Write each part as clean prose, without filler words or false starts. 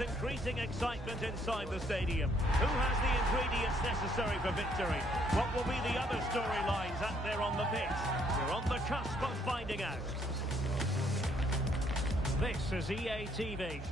There's increasing excitement inside the stadium. Who has the ingredients necessary for victory? What will be the other storylines out there on the pitch? We're on the cusp of finding out. This is EA TV.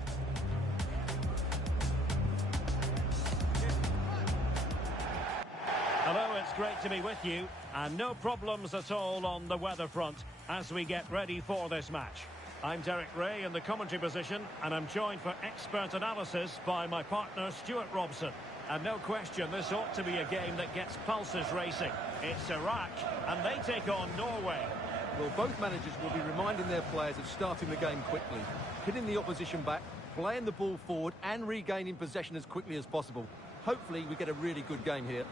Hello, it's great to be with you, and no problems at all on the weather front as we get ready for this match. I'm Derek Ray in the commentary position, and I'm joined for expert analysis by my partner Stuart Robson. And no question, this ought to be a game that gets pulses racing. It's Iraque, and they take on Norway. Well, both managers will be reminding their players of starting the game quickly, hitting the opposition back, playing the ball forward, and regaining possession as quickly as possible. Hopefully, we get a really good game here.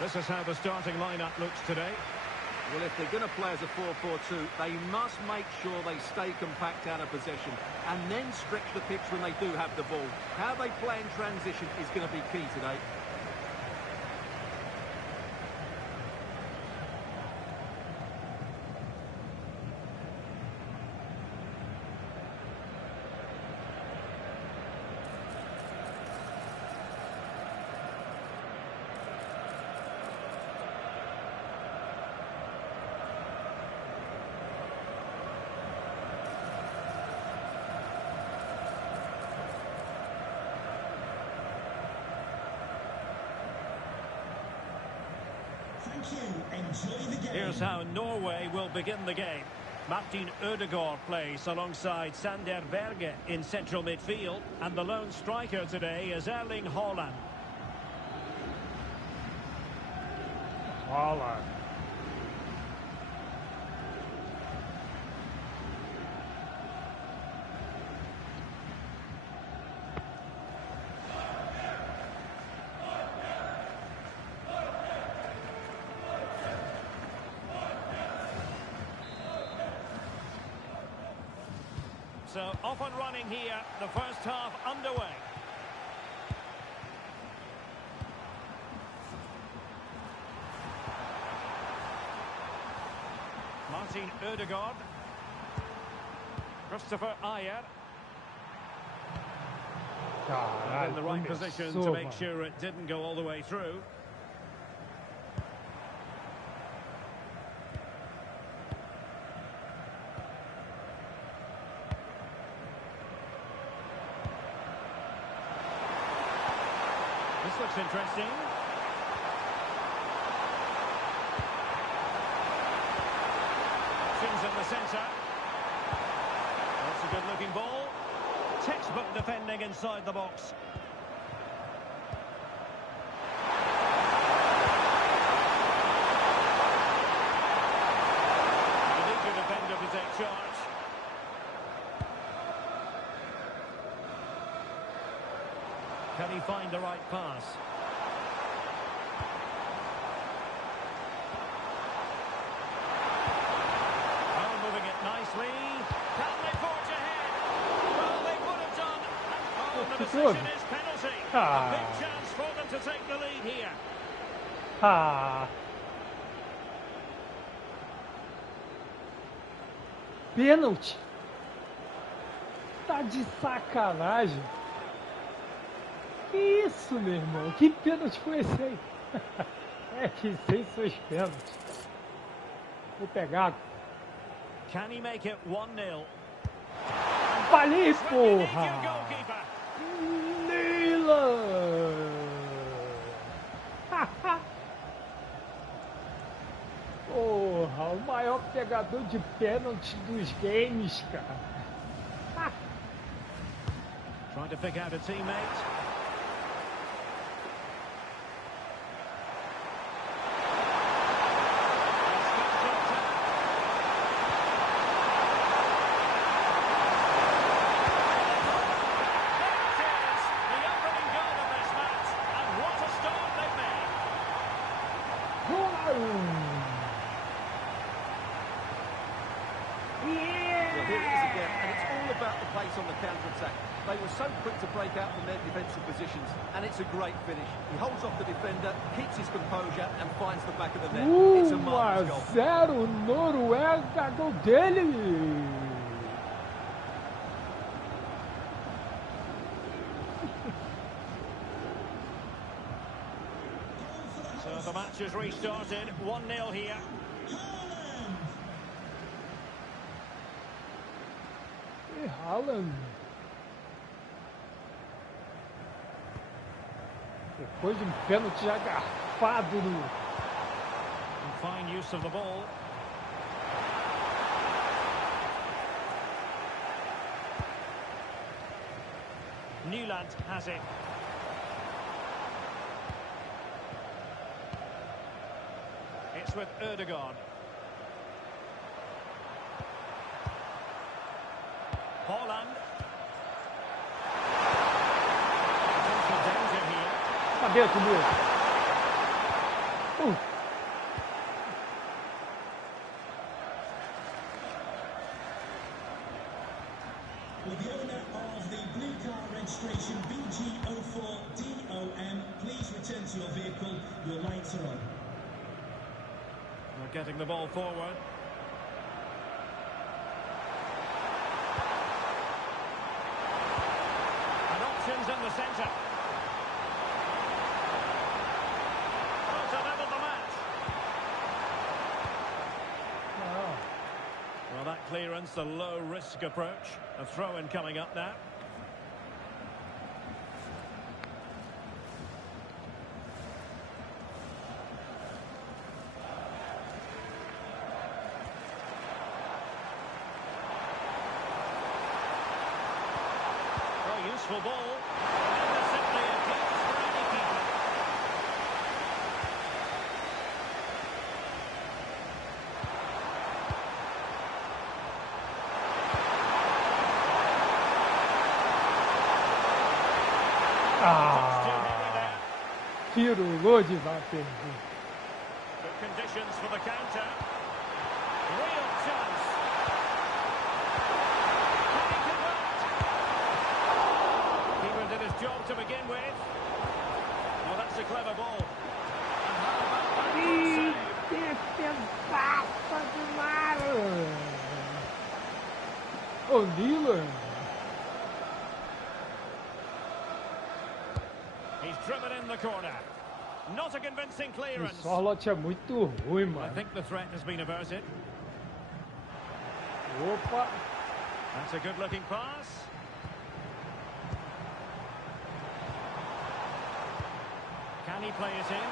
This is how the starting lineup looks today. Well, if they're going to play as a 4-4-2, they must make sure they stay compact out of possession and then stretch the pitch when they do have the ball. How they play in transition is going to be key today. Here's how Norway will begin the game. Martin Ødegaard plays alongside Sander Berge in central midfield, and the lone striker today is Erling Haaland. So off and running here, the first half underway. Martin Ødegaard. Christopher Ayer. In the right position to make sure it didn't go all the way through. This looks interesting. Options in the centre. That's a good-looking ball. Textbook defending inside the box. An eager defender to take charge. Can he find the right pass? Oh, moving it nicely. Can they forge ahead? Well, they would have done. Oh, the decision is penalty. A big chance for them to take the lead here. Pênalti. Tá de sacanagem. Que isso, meu irmão? Que pênalti foi esse aí? FC26 seus pênaltis. Vou pegar. Can he make it 1-0? Falei, porra! Neila! Porra, o maior pegador de pênalti dos games, cara. Trying to pick out a teammate. On the counter-attack. They were so quick to break out from their defensive positions, and it's a great finish. He holds off the defender, keeps his composure, and finds the back of the net. It's a marvelous goal. 1-0 Noruega, gol dele! So the match has restarted, 1-0 here. Haaland. Depois de pênalti agarrado no... Fine use of the ball. Newland has it. It's with Ødegaard. Haaland. Potential danger here. Cabeça, Luiz. Will the owner of the blue car registration BG04DOM please return to your vehicle? Your lights are on. We're getting the ball forward. In the centre. Oh, to level the match. Wow. Well, that clearance, a low-risk approach. A throw-in coming up now. Oh, useful ball. Tirou de vantagem. Good conditions for the counter. Real chance. Can he convert? Keeper did his job to begin with. Well, that's a clever ball. And how about that good save? Defesaça demais! O Newland. He's driven in the corner. Not a convincing clearance. O Charlotte é muito ruim, I mano. think the threat has been averted. Opa! That's a good-looking pass. Can he play it in?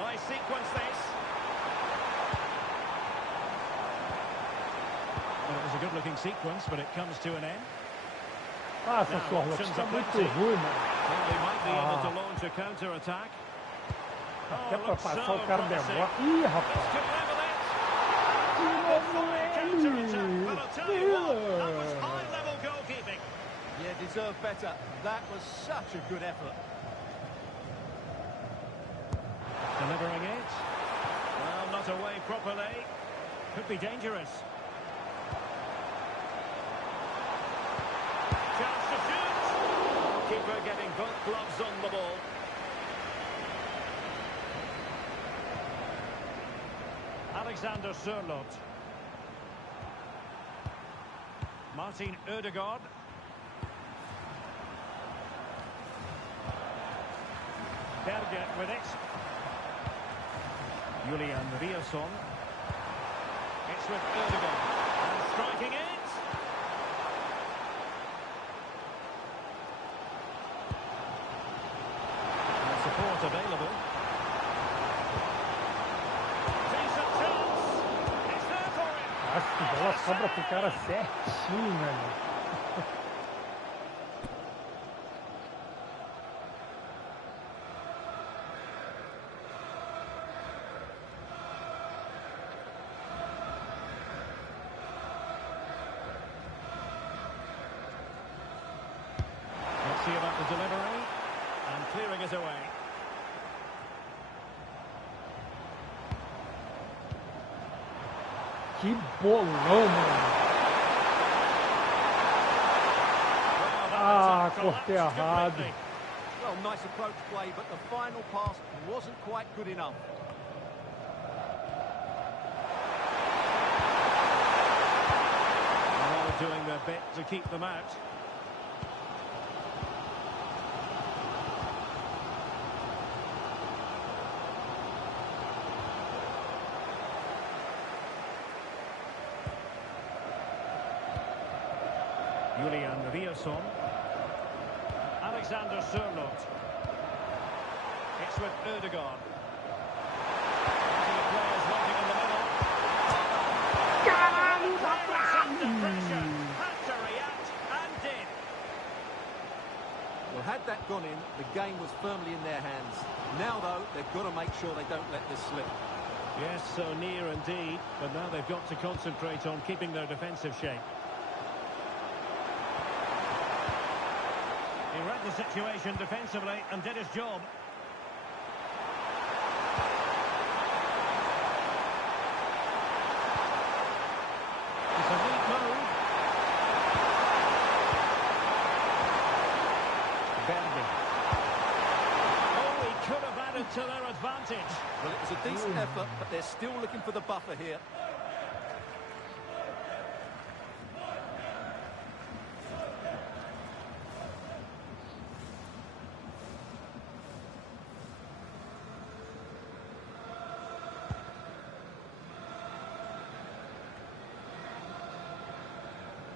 Nice sequence this. Well, it was a good-looking sequence, but it comes to an end. Passa, Charlotte, está muito ruim, mano. Well, he might be able to launch a counter-attack. Até para passar o cara demora. Ih, rapaz! Yeah, deserved better. That was such a good effort. Delivering it. Well, not away properly. Could be dangerous. Chance to shoot. Keeper getting both gloves on the ball. Alexander Sørloth. Martin Ødegaard. Berge with it. Julian Riasson. It's with Ødegaard. And striking it. And support available. Decent chance. Nossa, que bola sobra pro cara certinho, velho. Let's see about the delivery. And clearing it away. Que bolão, mano. Ah, cortei errado. Well, nice approach play, but the final pass wasn't quite good enough. All doing their bit to keep them out. Julian Rierson. Alexander Sørloth. It's with Ødegaard. Players working in the middle. Caralho, da Under pressure. Had to react and did. Well, had that gone in, the game was firmly in their hands. Now, though, they've got to make sure they don't let this slip. Yes, so near indeed. But now they've got to concentrate on keeping their defensive shape. He read the situation defensively and did his job. It's a neat move. Verdi. Oh, he could have added to their advantage. Well, it was a decent effort, but they're still looking for the buffer here.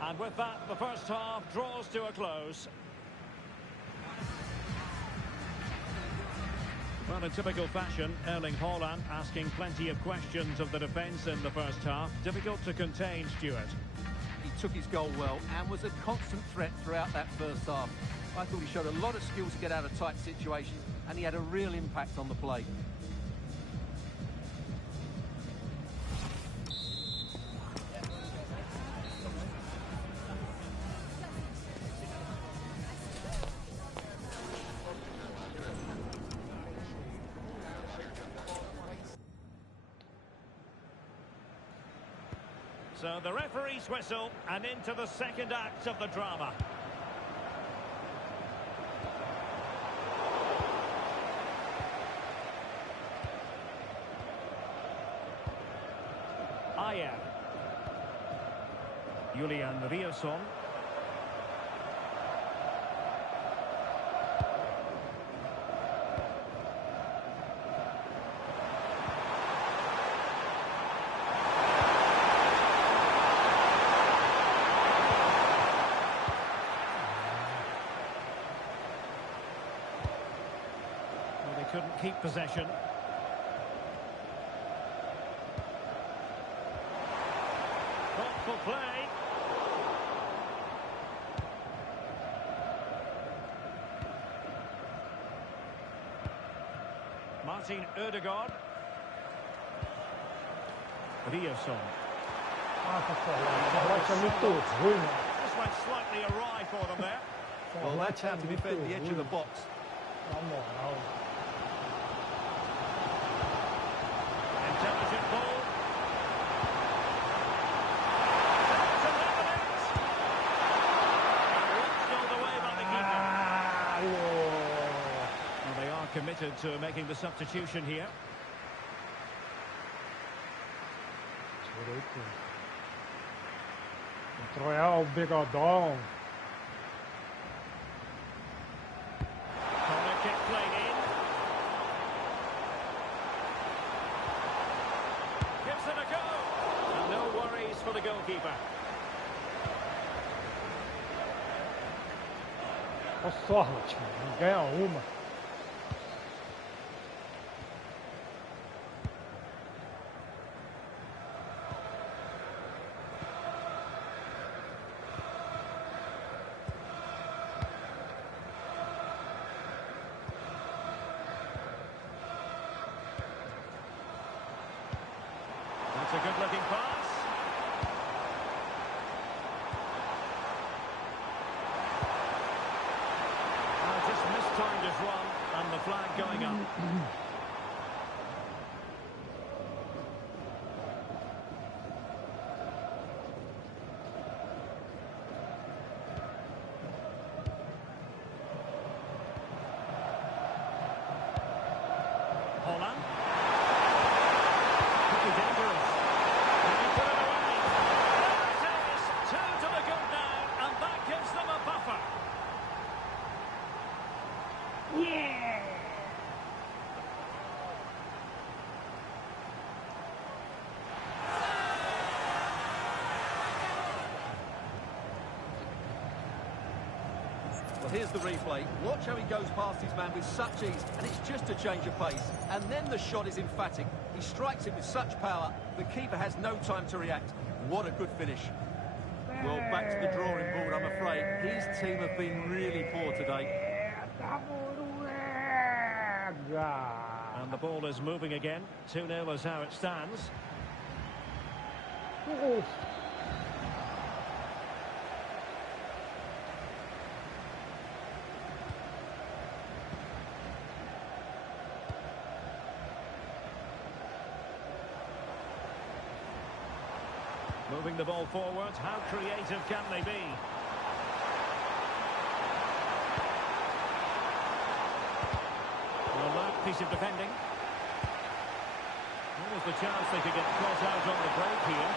And with that, the first half draws to a close. Well, in typical fashion, Erling Haaland asking plenty of questions of the defence in the first half. Difficult to contain, Stuart. He took his goal well and was a constant threat throughout that first half. I thought he showed a lot of skills to get out of tight situations, and he had a real impact on the play. So the referee's whistle and into the second act of the drama. Ayer. Julian Rierson. Couldn't keep possession. Thoughtful play. Martin Ødegaard. Rierson. Nossa, essa é muito ruim, mano. This went slightly awry for them there. Well, that's how to defend the edge of the box. Na moral. Intelligent ball. Well, they are committed to making the substitution here. Direito. Entrou o bigodão. Corner kick played in. Gives it a go. And no worries for the goalkeeper. O Sørloth, mano. Ganha uma. good-looking pass. Just mistimed his run, and the flag going up. Holland. Pretty dangerous. Can he put it away? There it is. 2 to the good now, and that gives them a buffer. Yeah! Well, here's the replay. Watch how he goes past his man with such ease, and it's just a change of pace. And then the shot is emphatic. He strikes it with such power, the keeper has no time to react. What a good finish. Well, back to the drawing board, I'm afraid. His team have been really poor today. And the ball is moving again. 2-0 is how it stands. Moving the ball forward. How creative can they be? An alert piece of defending. What was the chance they could get caught out on the break here?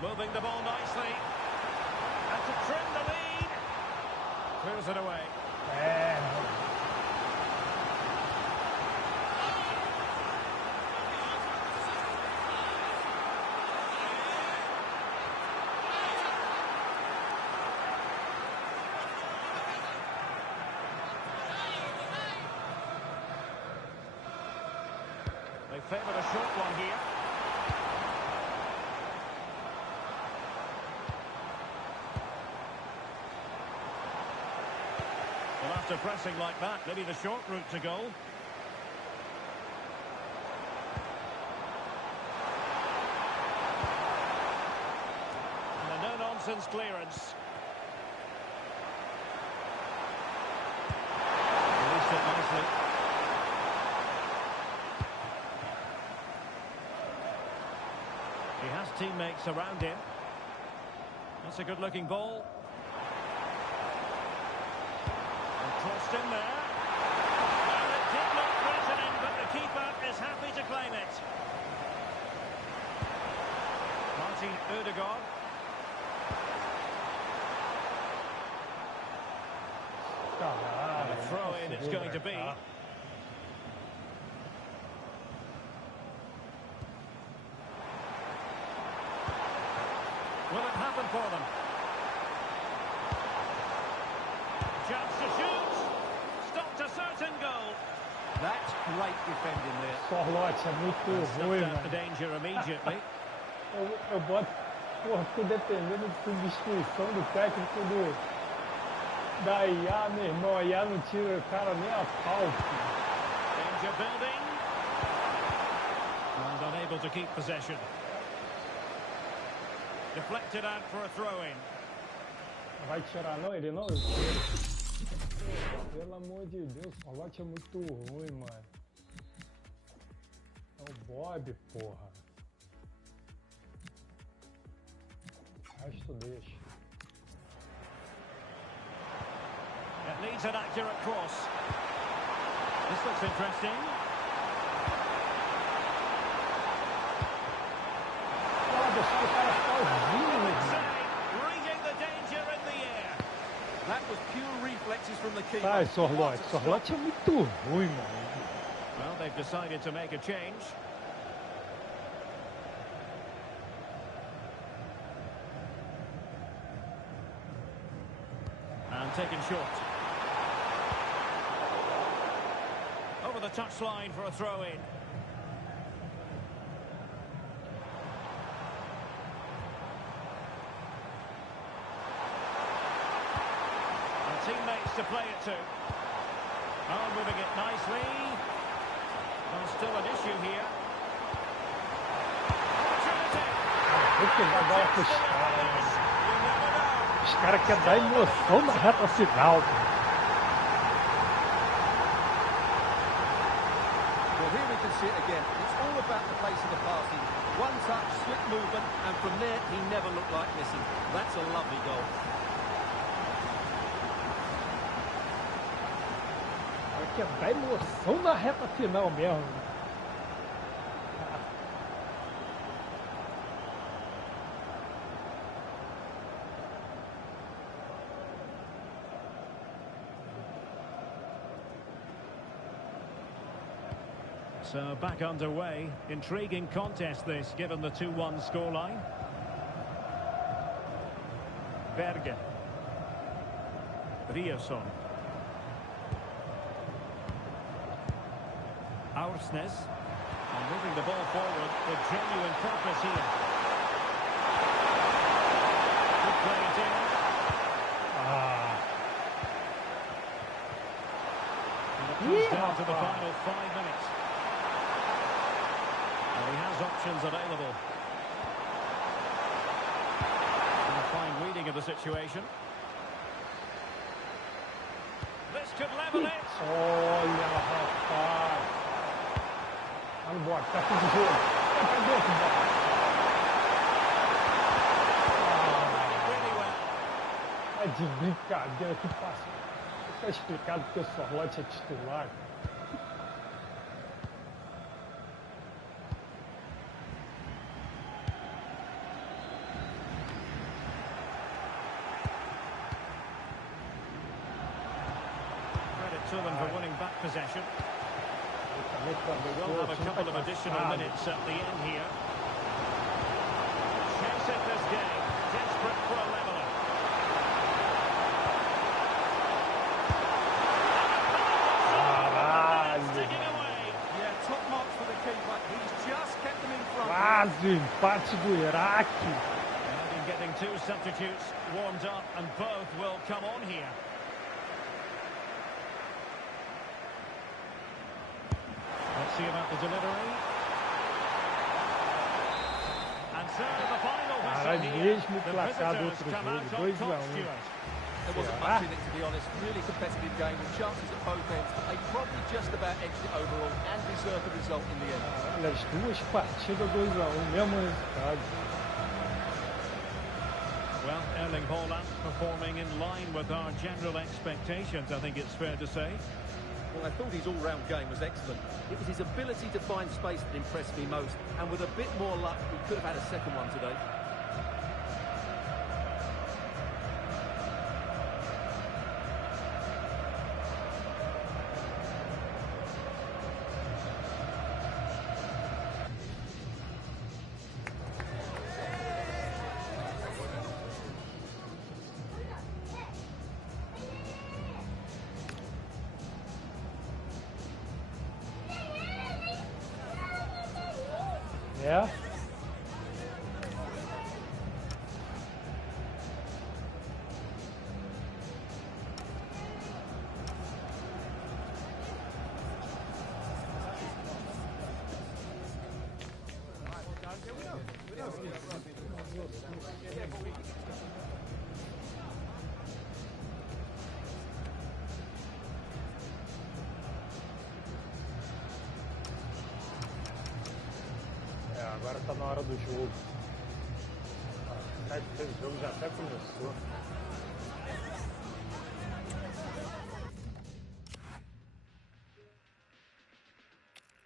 Moving the ball nicely. And to trim the lead. Clears it away. They favoured a short one here. Well, after pressing like that, maybe the short route to goal. And a no-nonsense clearance. Released it nicely. He has teammates around him. That's a good-looking ball. Crossed in there. Well, it did look threatening, but the keeper is happy to claim it. Martin Ødegaard. And a throw-in it's going to be. Will it happen for them? Chance to shoot. Stopped a certain goal. That's great defending there. Sorlote é muito ruim, Stopped out the mano. danger immediately. Eu boto, porra, tô dependendo de substituição do técnico da IA, meu irmão. A IA não tira o cara nem a pau, filho. Danger building. And unable to keep possession. Deflected out for a throw-in. Não vai tirar não? Ele não? Pelo amor de Deus, o Sorlote é muito ruim, mano. É o Bob, porra. O resto deixa. It needs an accurate cross. This looks interesting. Ela deixou o cara sozinho, mano. Reading the danger in the air. That was pure reflexes from the keeper. Ai, Sorlote. Sorlote é muito ruim, mano. Well, they've decided to make a change. And taken short. Over the touchline for a throw-in. Teammates to play it to. Oh, moving it nicely. There's still an issue here. Opportunity. Tem que dar bola pros caras. Os caras querem dar emoção na reta final. Well, here we can see it again. It's all about the pace of the passing. One touch, slick movement, and from there, he never looked like missing. That's a lovely goal. Quer dar emoção na reta final mesmo. So back underway. Intriguing contest this, given the 2-1 scoreline. Berge. Riasson. Aursnes, and moving the ball forward with genuine purpose here. Good play it in. And it comes down to the final 5 minutes. And he has options available. And a fine reading of the situation. This could level it. Olha, rapaz. Tá no bote, tá tudo jogo. Tá dentro do bote. É de brincadeira que passa. Fica explicado que o Sorlote é titular. Credit to them for winning back possession. We will have a couple of additional minutes at the end here. Chasing this game, desperate for a leveller. Sticking away. Yeah, top marks for the keeper. He's just kept them in front. Quase empate do Iraque. And in getting two substitutes warmed up, and both will come on here. Let's see about the delivery. And so the final whistle here. Mesmo The placar do visitors outro come out jogo, on 2-1. top, Stuart. There wasn't much in it, to be honest. Really competitive game with chances at both ends. But they probably just about edged it overall and deserved the result in the end. Olha, as duas partidas 2-1, mesmo resultado. Well, Erling Haaland performing in line with our general expectations, I think it's fair to say. Well, I thought his all-round game was excellent. It was his ability to find space that impressed me most. And with a bit more luck, we could have had a second one today. É. Agora tá na hora do jogo. O jogo já até começou.